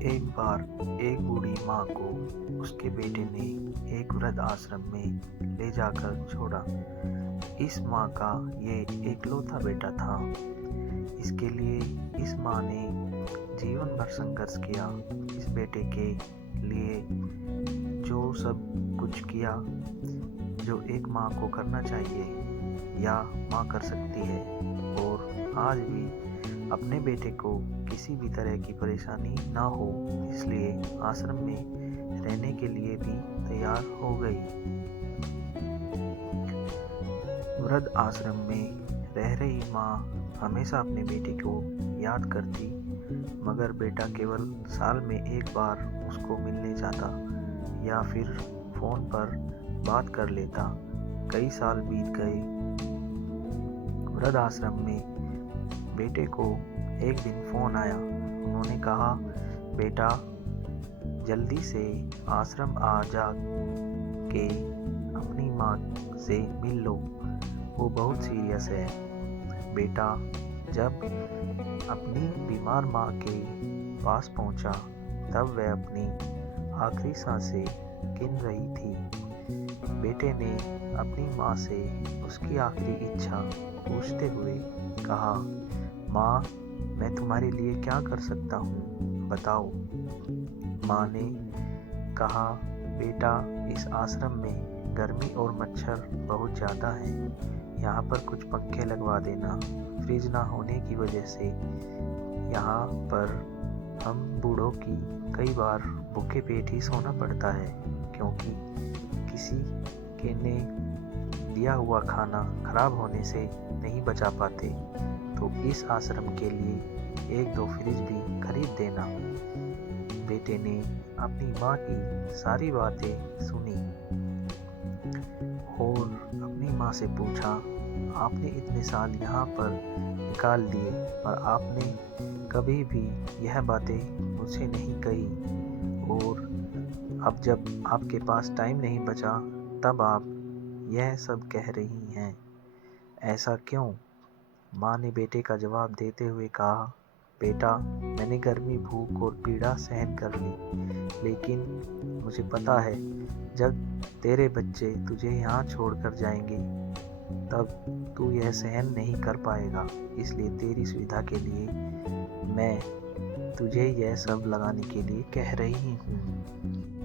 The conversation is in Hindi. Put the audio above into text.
एक बार एक बूढ़ी माँ को उसके बेटे ने एक वृद्ध आश्रम में ले जाकर छोड़ा। इस माँ का ये एकलौता बेटा था। इसके लिए इस माँ ने जीवन भर संघर्ष किया। इस बेटे के लिए जो सब कुछ किया जो एक माँ को करना चाहिए या माँ कर सकती है, और आज भी अपने बेटे को किसी भी तरह की परेशानी ना हो इसलिए आश्रम में रहने के लिए भी तैयार हो गई। वृद्ध आश्रम में रह रही माँ हमेशा अपने बेटे को याद करती, मगर बेटा केवल साल में एक बार उसको मिलने जाता या फिर फोन पर बात कर लेता। कई साल बीत गए। वृद्ध आश्रम में बेटे को एक दिन फोन आया। उन्होंने कहा, बेटा जल्दी से आश्रम आ जा के अपनी माँ से मिल लो, वो बहुत सीरियस है। बेटा जब अपनी बीमार माँ के पास पहुँचा तब वह अपनी आखिरी सांसें गिन रही थी। बेटे ने अपनी माँ से उसकी आखिरी इच्छा पूछते हुए कहा, माँ मैं तुम्हारे लिए क्या कर सकता हूँ, बताओ। माँ ने कहा, बेटा इस आश्रम में गर्मी और मच्छर बहुत ज़्यादा हैं। यहाँ पर कुछ पंखे लगवा देना। फ्रिज ना होने की वजह से यहाँ पर हम बूढ़ों की कई बार भूखे पेट ही सोना पड़ता है, क्योंकि किसी के ने दिया हुआ खाना खराब होने से नहीं बचा पाते। तो इस आश्रम के लिए 1-2 फ्रिज भी खरीद देना। बेटे ने अपनी माँ की सारी बातें सुनी और अपनी माँ से पूछा, आपने इतने साल यहाँ पर निकाल दिए पर आपने कभी भी यह बातें मुझसे नहीं कही, और अब जब आपके पास टाइम नहीं बचा तब आप यह सब कह रही हैं, ऐसा क्यों? माँ ने बेटे का जवाब देते हुए कहा, बेटा मैंने गर्मी, भूख और पीड़ा सहन कर ली, लेकिन मुझे पता है जब तेरे बच्चे तुझे यहाँ छोड़कर जाएंगे तब तू यह सहन नहीं कर पाएगा। इसलिए तेरी सुविधा के लिए मैं तुझे यह सब लगाने के लिए कह रही हूँ।